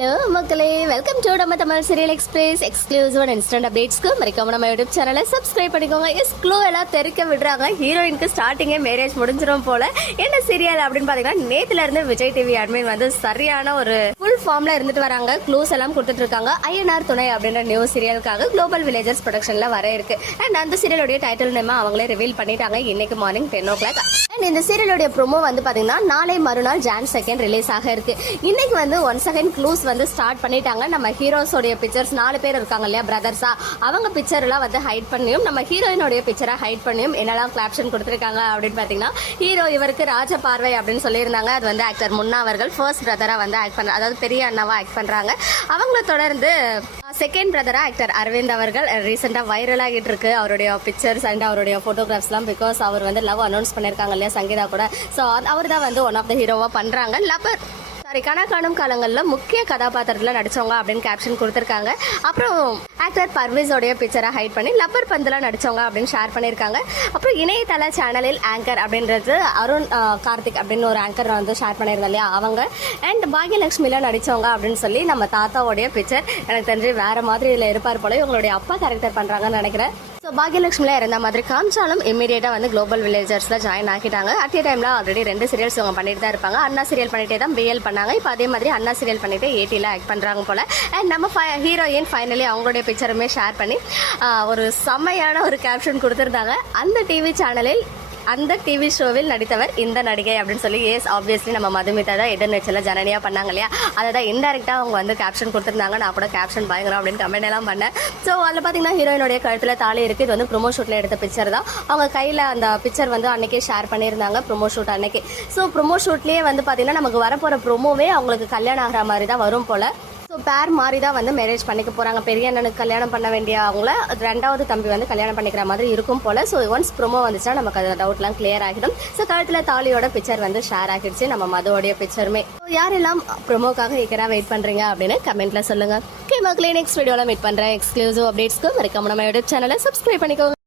Hello மக்களே. Welcome to நம்ம Tamil serial express exclusive and instant அப்டேட்ஸ்க்கு மறக்காம நம்ம யூடியூப் சேனலை சப்ஸ்கிரைப் பண்ணிக்கோங்க. எஸ் க்ளூ எல்லாம் தெறிக்க விடுறாங்க. ஹீரோயினுக்கு ஸ்டார்டிங்கே மேரேஜ் முடிஞ்சிடும் போல. என்ன சீரியல் அப்படின்னு பாத்தீங்கன்னா நேத்துல இருந்து விஜய் டிவி அட்மின் வந்து சரியான ஒரு ஃபுல் ஃபார்ம்ல இருந்துட்டு வராங்க. க்ளூஸ் எல்லாம் கொடுத்துட்டு இருக்காங்க. ஐஎன்ஆர் துணை அப்படின்ற நியூ சீரியலுக்காக குளோபல் வில்லேஜர்ஸ் ப்ரொடக்ஷன்ல வர இருக்கு. அண்ட் அந்த சீரியலுடைய டைட்டில் நேம் அவங்களே ரிவீல் பண்ணிட்டாங்க. இன்னைக்கு morning ten o'clock and இந்த சீரியலுடைய ப்ரொமோ வந்து பார்த்தீங்கன்னா நாளை மறுநாள் ஜான் செகண்ட் ரிலீஸ் ஆக இருக்கு. இன்னைக்கு வந்து ஒன் செகண்ட் க்ளூஸ் வந்து ஸ்டார்ட் பண்ணிட்டாங்க. நம்ம ஹீரோஸோடைய பிக்சர்ஸ் நாலு பேர் இருக்காங்க இல்லையா பிரதர்ஸா அவங்க பிக்சர்லாம் வந்து ஹைட் பண்ணியும் நம்ம ஹீரோயினுடைய பிக்சரை ஹைட் பண்ணியும் என்னெல்லாம் கிளாப்ஷன் கொடுத்துருக்காங்க அப்படின்னு பார்த்தீங்கன்னா ஹீரோ இவருக்கு ராஜ பார்வை அப்படின்னு சொல்லியிருந்தாங்க. அது வந்து ஆக்டர் முன்னா அவர்கள் ஃபர்ஸ்ட் பிரதராக வந்து ஆக்ட் பண்ண அதாவது பெரிய அண்ணாவாக ஆக்ட் பண்ணுறாங்க அவங்கள தொடர்ந்து செகண்ட் பிரதரா ஆக்டர் அரவிந்த் அவர்கள் ரீசெண்டாக வைரல் ஆகிட்டு இருக்கு அவருடைய பிக்சர்ஸ் அண்ட் அவருடைய ஃபோட்டோகிராஃப்ஸ்லாம் பிகாஸ் அவர் வந்து லவ் அனௌன்ஸ் பண்ணியிருக்காங்க இல்லையா சங்கீதா கூட. ஸோ அவர் தான் வந்து ஒன் ஆஃப் த ஹீரோவாக பண்ணுறாங்க லவர் சாரி கணக்காணும் காலங்களில் முக்கிய கதாபாத்திரத்தில் நடித்தவங்க அப்படின்னு கேப்ஷன் கொடுத்துருக்காங்க. அப்புறம் ஆக்டர் பர்வேஸோடைய பிக்சரை ஹைட் பண்ணி லப்பர் பந்தில் நடிச்சவங்க அப்படின்னு ஷேர் பண்ணியிருக்காங்க அப்புறம் இணையதள சேனலில் ஆங்கர் அப்படின்றது அருண் கார்த்திக் அப்படின்னு ஒரு ஆங்கர் வந்து ஷேர் பண்ணியிருந்தோம் இல்லையா அவங்க. அண்ட் பாக்யலட்சுமியில் நடித்தவங்க அப்படின்னு சொல்லி நம்ம தாத்தாவோடைய பிக்சர் எனக்கு தெரிஞ்சு வேறு மாதிரி இதில் இருப்பார் போல இவங்களுடைய அப்பா கேரக்டர் பண்ணுறாங்கன்னு நினைக்கிறேன். ஸோ பாக்யலட்சுமியில் இருந்த மாதிரி காமிச்சாலும் இமீடியட்டாக வந்து குளோபல் வில்லேஜர்ஸில் ஜாயின் ஆகிட்டாங்க. அட் ஏ டைமில் ஆல்ரெடி ரெண்டு சீரியல்ஸ் அவங்க பண்ணிட்டு தான் இருப்பாங்க. அண்ணா சீரியல் பண்ணிட்டே தான் பிஎல் பண்ணாங்க. இப்போ அதே மாதிரி அண்ணா சீரியல் பண்ணிட்டு ஏடியில் ஆக்ட் பண்ணுறாங்க போல். அண்ட் நம்ம ஹீரோயின் ஃபைனலி அவங்களுடைய பிக்சருமே ஷேர் பண்ணி ஒரு செம்மையான ஒரு கேப்ஷன் கொடுத்துருந்தாங்க. அந்த டிவி சேனலில் அந்த டிவி ஷோவில் நடித்தவர் இந்த நடிகை அப்படின்னு சொல்லி எஸ் ஆப்வியஸ்லி நம்ம மதுமிதா தான் எதிர்நீச்சல ஜனனியாக பண்ணாங்க இல்லையா? அதை தான் இன்டெரக்டாக அவங்க வந்து கேப்ஷன் கொடுத்துருந்தாங்க. நான் கூட கேப்ஷன் பயங்கரம் அப்படின்னு கமெண்ட் எல்லாம் பண்ணேன். ஸோ அதில் பார்த்தீங்கன்னா ஹீரோயினுடைய கழுத்தில் தாலி இருக்குது இது வந்து ப்ரொமோ ஷூட்டில் எடுத்த பிக்சர் தான். அவங்க கையில் அந்த பிக்சர் வந்து அன்னைக்கே ஷேர் பண்ணியிருந்தாங்க ப்ரொமோ ஷூட் அன்னைக்கு. ஸோ ப்ரொமோ ஷூட்லேயே வந்து பார்த்தீங்கன்னா நமக்கு வரப்போகிற ப்ரொமோவே அவங்களுக்கு கல்யாணம் ஆகிற மாதிரி தான் வரும் போல். ஸோ பேர் மாதிரி தான் வந்து மேரேஜ் பண்ணிக்க போகிறாங்க பெரிய அண்ணனுக்கு கல்யாணம் பண்ண வேண்டிய அவங்கள ரெண்டாவது தம்பி வந்து கல்யாணம் பண்ணிக்கிற மாதிரி இருக்கும் போல். ஸோ ஒன்ஸ் ப்ரோமோ வந்துச்சுன்னா நமக்கு அது டவுட்லாம் கிளியர் ஆகிடும். ஸோ கழுத்தில் தாலியோட பிக்சர் வந்து ஷேர் ஆகிடுச்சு. நம்ம மதுவோடைய பிக்சருமே ஸோ யாரெல்லாம் ப்ரோமோக்காக ஈக்கராக வெயிட் பண்ணுறீங்க அப்படின்னு கமெண்ட்ல சொல்லுங்கள் ஓகே மக்களே நெக்ஸ்ட் வீடியோவில் மீட் பண்ணுறேன் எக்ஸ்க்ளூசிவ் அப்டேட்ஸ்க்கு மறக்காம நம்ம யூடியூப் சேனலை சப்ஸ்கிரைப் பண்ணிக்கோங்க.